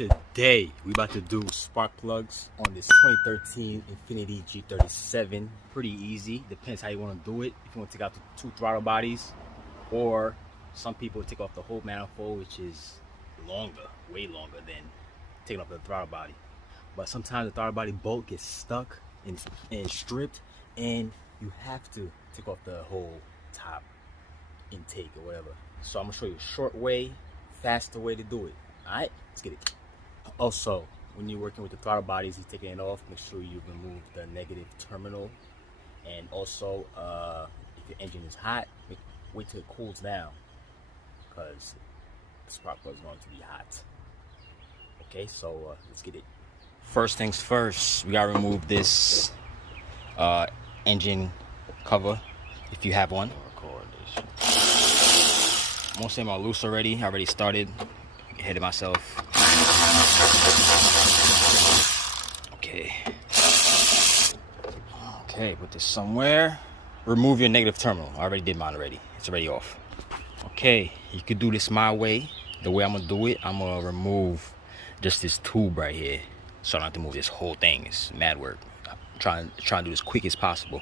Today we about to do spark plugs on this 2013 Infiniti G37. Pretty easy, depends how you want to do it. If you want to take out the two throttle bodies, or some people take off the whole manifold, which is longer, way longer than taking off the throttle body. But sometimes the throttle body bolt gets stuck and stripped, and you have to take off the whole top intake or whatever. So I'm gonna show you a short way, faster way to do it. Alright, let's get it. Also, when you're working with the throttle bodies, you're taking it off, make sure you remove the negative terminal. And also, if your engine is hot, wait till it cools down, because the spark plug is going to be hot. Okay, so let's get it. First things first, we gotta remove this engine cover, if you have one. Most of them are loose already. I already started. Hit it myself. Okay, put this somewhere. Remove your negative terminal. I already did mine already. It's already off. Okay, you could do this my way. The way I'm gonna do it, I'm gonna remove just this tube right here, so I don't have to move this whole thing. It's mad work. I'm trying to do this quick as possible.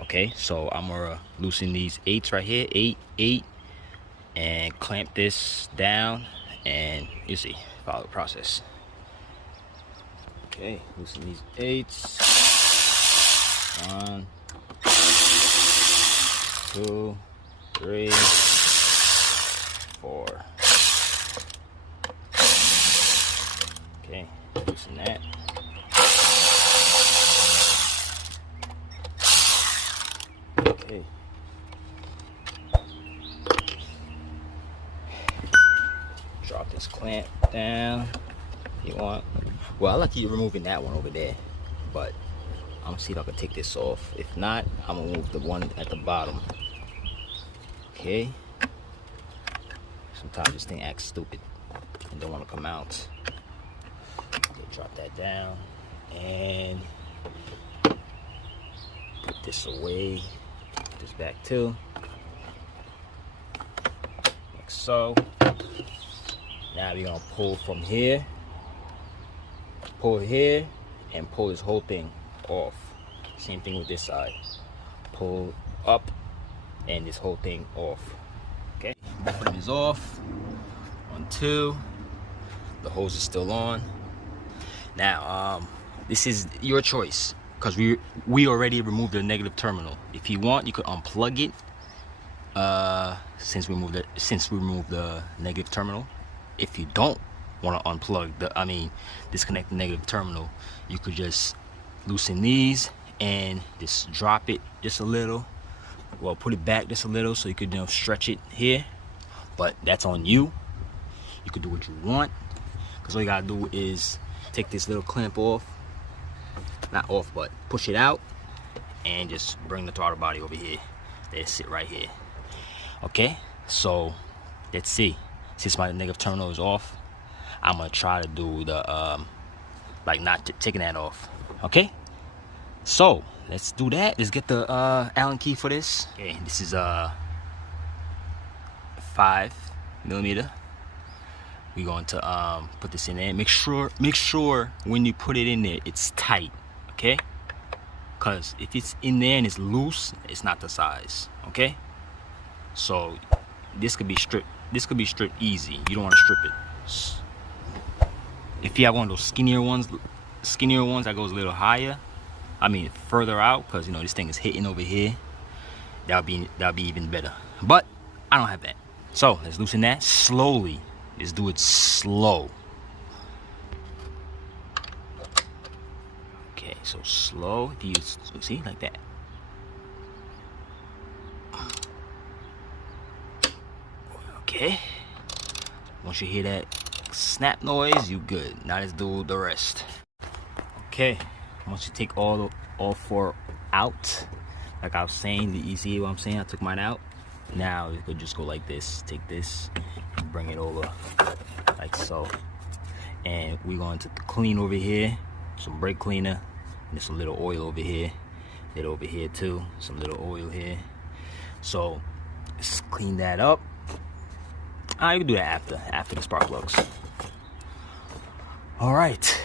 Okay, so I'm gonna loosen these 8s right here, 8, and clamp this down, and you see, follow the process. Okay, loosen these 8s. 1, 2, 3, 4. Okay, loosen that. Okay. Drop this clamp down if you want. Well, I like you removing that one over there, but I'm gonna see if I can take this off. If not, I'm gonna move the one at the bottom. Okay. Sometimes this thing acts stupid and don't want to come out. Okay, drop that down and put this away. Put this back too. Like so. Now we're gonna pull from here, pull here, and pull this whole thing off. Same thing with this side. Pull up, and this whole thing off. Okay, both of them is off. 1, 2. The hose is still on. Now, this is your choice, because we already removed the negative terminal. If you want, you could unplug it. Since we removed the negative terminal. If you don't want to unplug disconnect the negative terminal, you could just loosen these and just drop it just a little. Well, put it back just a little so you could stretch it here. But that's on you. You could do what you want, because all you gotta do is take this little clamp off, not off, but push it out, and just bring the throttle body over here. Let it sit right here. Okay, so let's see. Since my negative terminal is off, I'm gonna try to do the not taking that off. Okay, so let's do that. Let's get the Allen key for this. Okay, this is 5mm. We're going to put this in there. Make sure when you put it in there, it's tight. Okay, because if it's in there and it's loose, it's not the size. Okay, so this could be stripped. This could be stripped easy. You don't want to strip it. If you have one of those skinnier ones that goes a little higher, further out, because this thing is hitting over here, that'll be even better. But I don't have that. So let's loosen that slowly. Let's do it slow. Okay, so slow. If you see, like that. Okay, once you hear that snap noise, you good. Now let's do the rest. Okay, once you take all 4 out, like I was saying, you see what I'm saying? I took mine out. Now you could just go like this. Take this, bring it over like so, and we're going to clean over here. Some brake cleaner, and there's some little oil over here. Little over here too. Some little oil here. So let's clean that up. You can do that after the spark plugs. All right,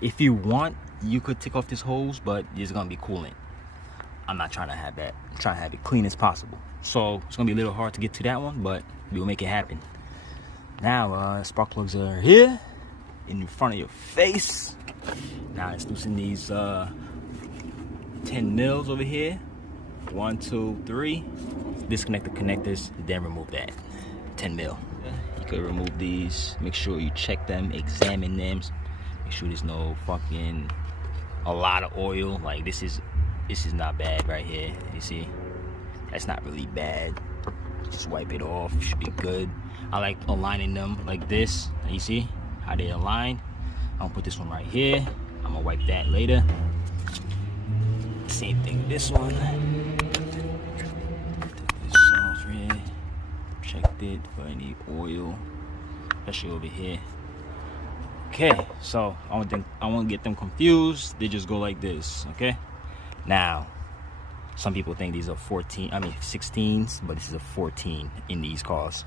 if you want, you could take off this hose, but it's gonna be coolant. I'm not trying to have that. I'm trying to have it clean as possible. So it's gonna be a little hard to get to that one, but we'll make it happen. Now, spark plugs are here in front of your face. Now let's loosen these 10 mils over here. 1, 2, 3. Disconnect the connectors, then remove that 10 mil. You could remove these. Make sure you check them, examine them. Make sure there's no fucking a lot of oil. Like this is not bad right here. You see, that's not really bad. Just wipe it off. Should be good. I like aligning them like this. You see how they align. I'm gonna put this one right here. I'm gonna wipe that later. Same thing with this one. Take this off here. Checked it for any oil, especially over here. Okay, so I won't get them confused. They just go like this. Okay. Now, some people think these are 16s, but this is a 14 in these cars.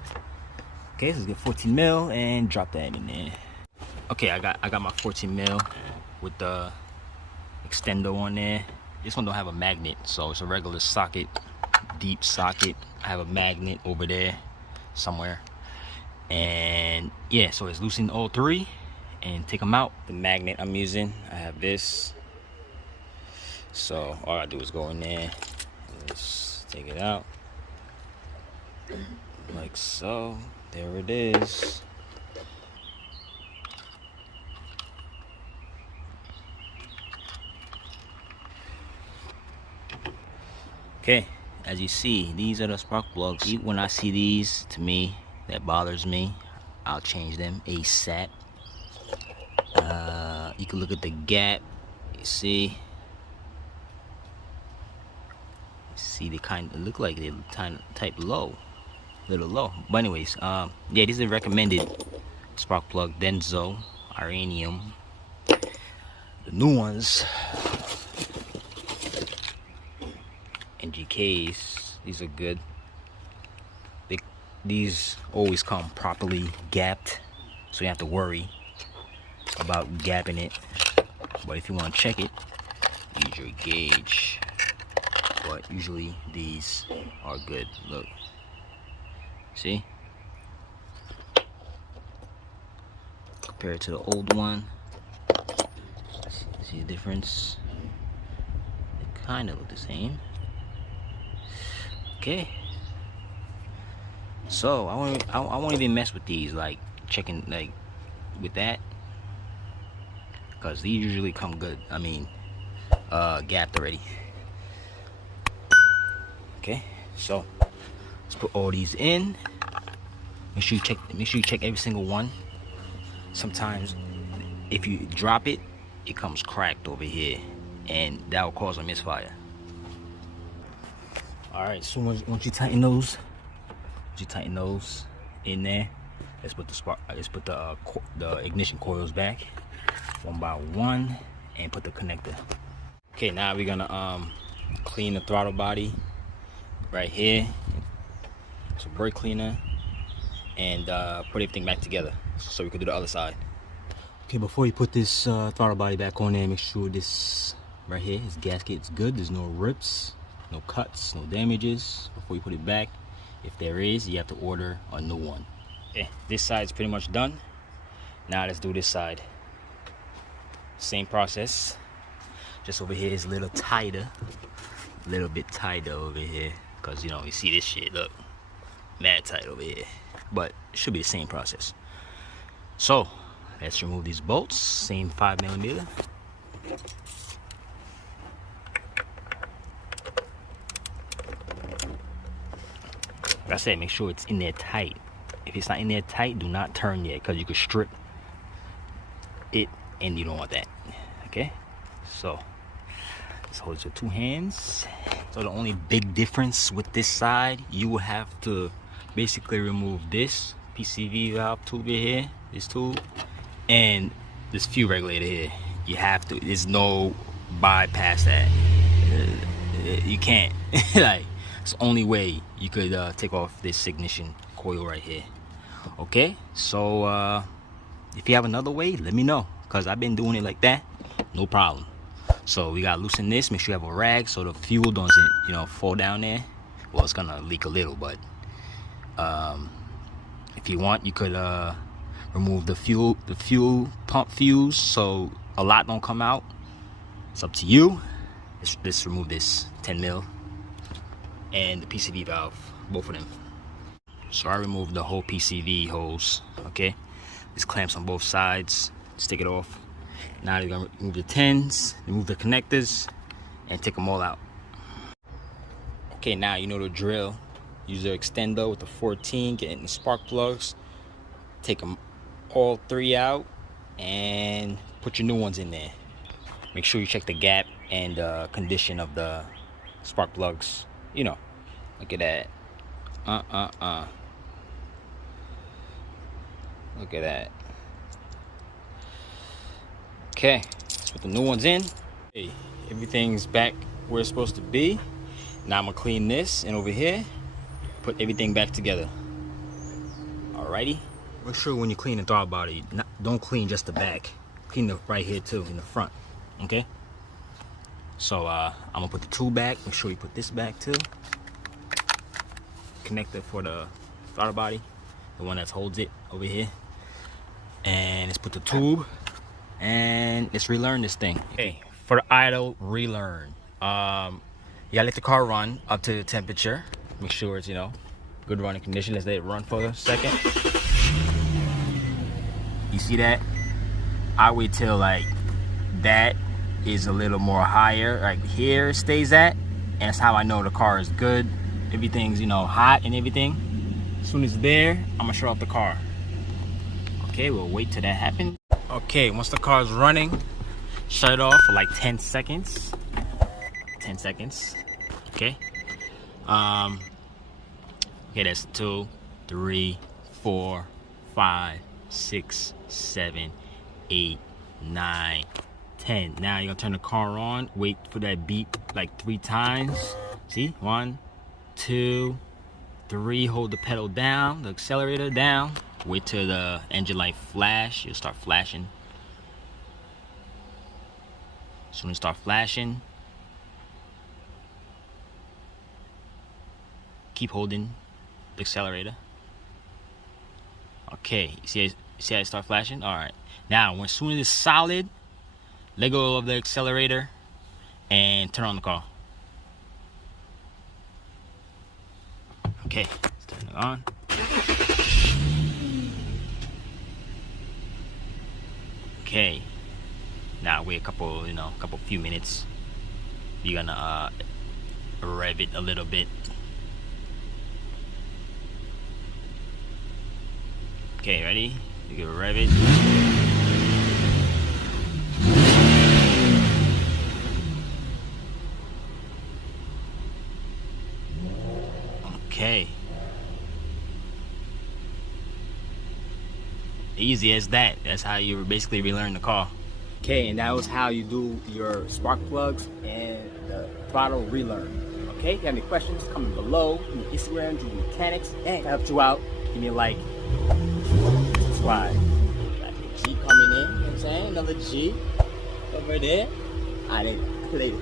Okay, so let's get 14 mil and drop that in there. Okay, I got my 14 mil with the extender on there. This one don't have a magnet, so it's a regular socket, deep socket. I have a magnet over there somewhere, and yeah, so it's loosen all three and take them out. The magnet I'm using, I have this. So all I do is go in there, just take it out, like so. There it is. Okay, as you see, these are the spark plugs. When I see these, to me, that bothers me, I'll change them ASAP. You can look at the gap. You see they kind of look like they type low, little low. But anyways, yeah, this is a recommended spark plug, Denso, Iranium. The new ones, NGKs, these are good. These always come properly gapped, so you have to worry about gapping it. But if you want to check it, use your gauge. But usually these are good. Look, see, compared to the old one, see the difference? They kind of look the same. Okay, so I won't even mess with these, like checking like with that, because these usually come good. I mean, gapped already. Okay, so let's put all these in. Make sure you check every single one. Sometimes if you drop it, it comes cracked over here, and that will cause a misfire. All right, so once you tighten those, in there, let's put the ignition coils back one by one and put the connector. Okay, now we're gonna clean the throttle body right here. So brake cleaner, and put everything back together so we can do the other side. Okay, before you put this throttle body back on there, make sure this right here, this gasket is good. There's no rips, no cuts, no damages before you put it back. If there is, you have to order a new one. Okay, this side's pretty much done. Now let's do this side. Same process, just over here is a little tighter, a little bit tighter over here, because you know, you see this shit, look, mad tight over here, but it should be the same process. So let's remove these bolts, same 5mm. Like I said, make sure it's in there tight. If it's not in there tight, do not turn yet, because you could strip it and you don't want that. Okay, so let's hold it with 2 hands. So the only big difference with this side, you will have to basically remove this PCV valve tube here, this tube, and this fuel regulator here. You have to, there's no bypass that. You can't. Like, it's the only way you could take off this ignition coil right here. Okay, so if you have another way, let me know. because I've been doing it like that, no problem. So we gotta loosen this, make sure you have a rag so the fuel doesn't, you know, fall down there. Well, it's gonna leak a little, but if you want, you could remove the fuel pump fuse so a lot don't come out. It's up to you. Let's remove this 10 mil and the PCV valve, both of them. So I removed the whole PCV hose. Okay, there's clamps on both sides. Let's take it off. Now you're gonna remove the 10s, remove the connectors, and take them all out. Okay, now you know the drill. Use the extender with the 14, get in the spark plugs, take them all 3 out, and put your new ones in there. Make sure you check the gap and condition of the spark plugs. You know, look at that. Look at that. Okay, let's put the new ones in. Hey, everything's back where it's supposed to be. Now I'm gonna clean this, and over here, put everything back together. Alrighty. Make sure when you clean the throttle body, don't clean just the back. Clean the right here too, in the front. Okay. So I'm gonna put the tool back. Make sure you put this back too. Connector for the throttle body, the one that holds it over here. And let's put the tube, and let's relearn this thing. Okay, for the idle relearn, you gotta let the car run up to the temperature. Make sure it's, you know, good running condition. Let's let it run for a second. You see that? I wait till like that is a little more higher, like here it stays at, and that's how I know the car is good. Everything's, you know, hot and everything. As soon as it's there, I'm gonna shut off the car. Okay, we'll wait till that happens. Okay, once the car is running, shut it off for like 10 seconds. 10 seconds. Okay. Okay, that's 2, 3, 4, 5, 6, 7, 8, 9, 10. Now you're gonna turn the car on. Wait for that beep like 3 times. See? 1, 2, 3. Hold the pedal down, the accelerator down. Wait till the engine light flash. You'll start flashing. As soon as you start flashing, keep holding the accelerator. Okay, see how it start flashing? All right. Now, as soon as it's solid, let go of the accelerator and turn on the car. Okay, let's turn it on. Okay. Now wait a few minutes. You're gonna rev it a little bit. Okay, ready? You can rev it. Okay. Easy as that. That's how you basically relearn the car. Okay, and that was how you do your spark plugs and the throttle relearn. Okay, if you have any questions, comment below. Give me Instagram, do mechanics, and if I helped you out, give me a like, subscribe. Got a G coming in, you know what I'm saying? Another G over there. Alright, later.